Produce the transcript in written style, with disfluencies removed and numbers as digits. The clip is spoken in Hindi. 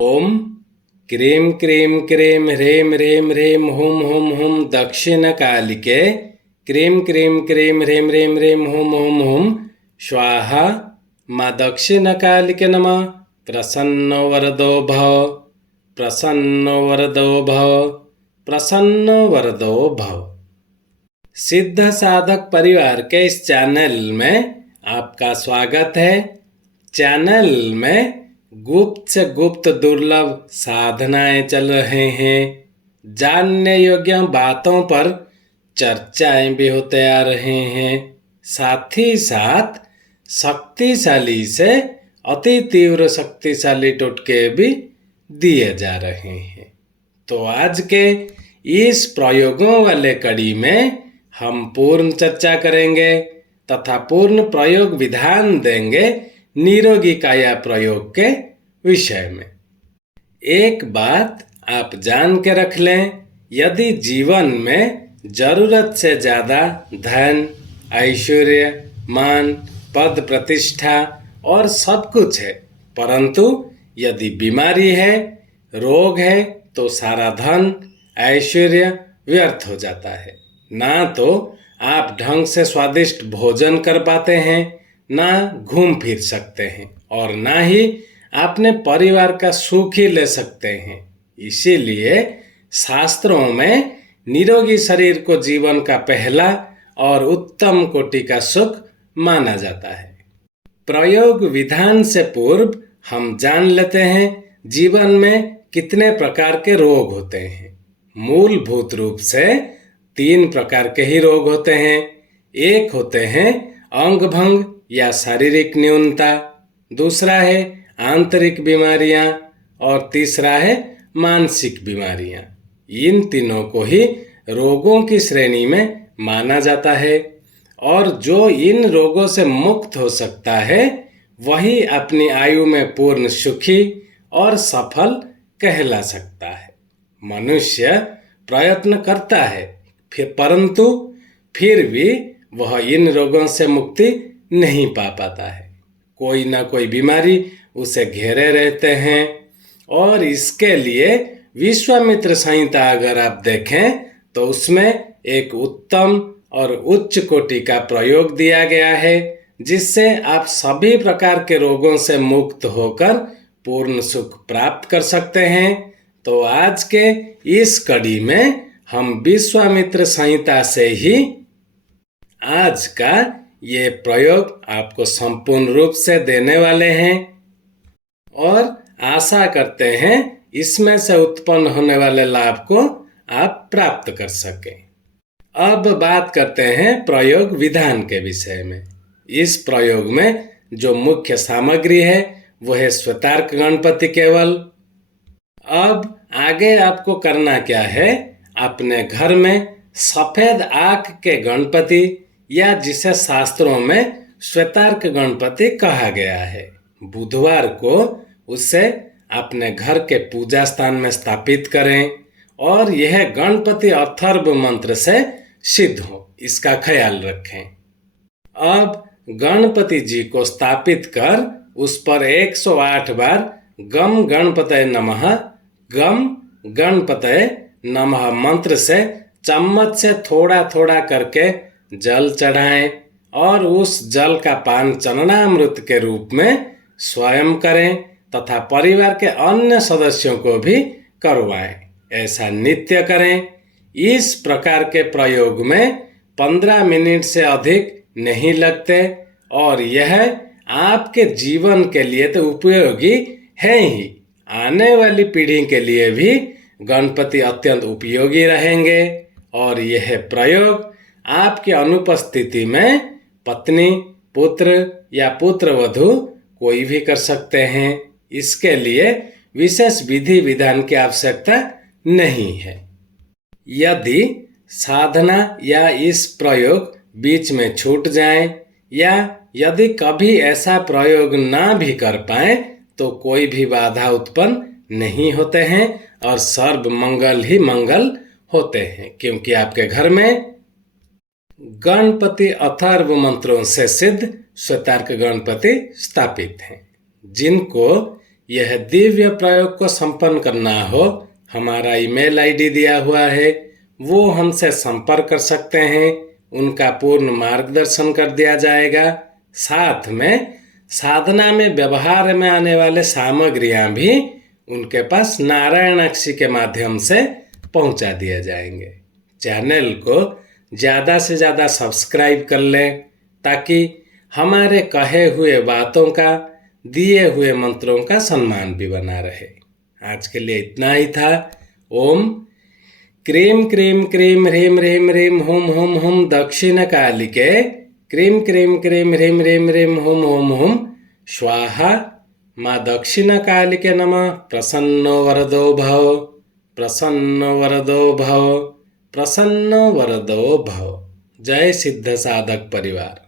ओम क्रीं क्रीं क्रीं ह्रीं ह्रीं ह्रीं हुं हुं हुं दक्षिणकालिके क्रीं क्रीं क्रीं ह्रीं ह्रीं ह्रीं हुं हुं हुं स्वाहा। माँ दक्षिणकालिके नमः। प्रसन्नो वरदो भव, प्रसन्नो वरदो भव, प्रसन्नो वरदो भव। सिद्ध साधक परिवार के इस चैनल में आपका स्वागत है। चैनल में गुप्त से गुप्त दुर्लभ साधनाएं चल रहे हैं। जानने योग्य बातों पर चर्चाएं भी होते आ रहे हैं। साथ ही साथ शक्तिशाली से अति तीव्र शक्तिशाली टोटके भी दिए जा रहे हैं। तो आज के इस प्रयोगों वाले कड़ी में हम पूर्ण चर्चा करेंगे तथा पूर्ण प्रयोग विधान देंगे निरोगी काया प्रयोग के विषय में। एक बात आप जान के रख लें, यदि जीवन में जरूरत से ज्यादा धन, ऐश्वर्य, मान, पद, प्रतिष्ठा और सब कुछ है, परंतु यदि बीमारी है, रोग है, तो सारा धन, ऐश्वर्य व्यर्थ हो जाता है। ना तो आप ढंग से स्वादिष्ट भोजन कर पाते हैं, ना घूम फिर सकते हैं और ना ही अपने परिवार का सुख ही ले सकते हैं। इसीलिए शास्त्रों में निरोगी शरीर को जीवन का पहला और उत्तम कोटि का सुख माना जाता है। प्रयोग विधान से पूर्व हम जान लेते हैं जीवन में कितने प्रकार के रोग होते हैं। मूलभूत रूप से 3 प्रकार के ही रोग होते हैं। एक होते हैं अंग भंग या शारीरिक न्यूनता, दूसरा है आंतरिक बीमारियां और तीसरा है मानसिक बीमारियां। इन तीनों को ही रोगों की श्रेणी में माना जाता है और जो इन रोगों से मुक्त हो सकता है वही अपनी आयु में पूर्ण सुखी और सफल कहला सकता है। मनुष्य प्रयत्न करता है परंतु फिर भी वह इन रोगों से मुक्ति नहीं पा पाता है। कोई ना कोई बीमारी उसे घेरे रहते हैं और इसके लिए विश्वामित्र संहिता अगर आप देखें तो उसमें एक उत्तम और उच्च कोटि का प्रयोग दिया गया है जिससे आप सभी प्रकार के रोगों से मुक्त होकर पूर्ण सुख प्राप्त कर सकते हैं। तो आज के इस कड़ी में हम विश्वामित्र संहिता से ही आज का ये प्रयोग आपको संपूर्ण रूप से देने वाले हैं और आशा करते हैं इसमें से उत्पन्न होने वाले लाभ को आप प्राप्त कर सकें। अब बात करते हैं प्रयोग विधान के विषय में। इस प्रयोग में जो मुख्य सामग्री है वो है श्वेतार्क गणपति केवल। अब आगे आपको करना क्या है, अपने घर में सफेद आंख के गणपति या जिसे शास्त्रों में श्वेतार्क गणपति कहा गया है, बुधवार को उसे अपने घर के पूजा स्थान में स्थापित करें और यह गणपति अथर्व मंत्र से सिद्ध हो, इसका ख्याल रखें। अब गणपति जी को स्थापित कर उस पर 108 बार गम गणपतये नमः, गम गणपतये नमः मंत्र से चम्मच से थोड़ा थोड़ा करके जल चढ़ाएं और उस जल का पान चरणामृत के रूप में स्वयं करें तथा परिवार के अन्य सदस्यों को भी करवाएं। ऐसा नित्य करें। इस प्रकार के प्रयोग में 15 मिनट से अधिक नहीं लगते और यह आपके जीवन के लिए तो उपयोगी है ही, आने वाली पीढ़ी के लिए भी गणपति अत्यंत उपयोगी रहेंगे और यह प्रयोग आपकी अनुपस्थिति में पत्नी, पुत्र या पुत्र वधू कोई भी कर सकते हैं। इसके लिए विशेष विधि विधान की आवश्यकता नहीं है। यदि साधना या इस प्रयोग बीच में छूट जाए या यदि कभी ऐसा प्रयोग ना भी कर पाए तो कोई भी बाधा उत्पन्न नहीं होते हैं और सर्व मंगल ही मंगल होते हैं, क्योंकि आपके घर में गणपति अथर्व मंत्रों से सिद्ध श्वेतार्क गणपति स्थापित हैं, जिनको यह दिव्य प्रयोग को संपन्न करना हो, हमारा ईमेल आईडी दिया हुआ है, वो हमसे संपर्क कर सकते हैं। उनका पूर्ण मार्गदर्शन कर दिया जाएगा। साथ में साधना में व्यवहार में आने वाले सामग्रियां भी उनके पास नारायण अक्षी के माध्यम से पहुंचा दिए जाएंगे। चैनल को ज़्यादा से ज़्यादा सब्सक्राइब कर लें ताकि हमारे कहे हुए बातों का, दिए हुए मंत्रों का सम्मान भी बना रहे। आज के लिए इतना ही था। ओम क्रीम क्रीम क्रीम ह्रीम ह्रीम ह्रीम हुम हुम हुम दक्षिण कालिके क्रीम क्रीम क्रीम ह्रीम ह्रीम ह्रीम हुम हुम हुम स्वाहा माँ दक्षिण कालिके नमः। प्रसन्नो वरदो भव, प्रसन्नो वरदो भव, प्रसन्नो वरदो भव। जय सिद्ध साधक परिवार।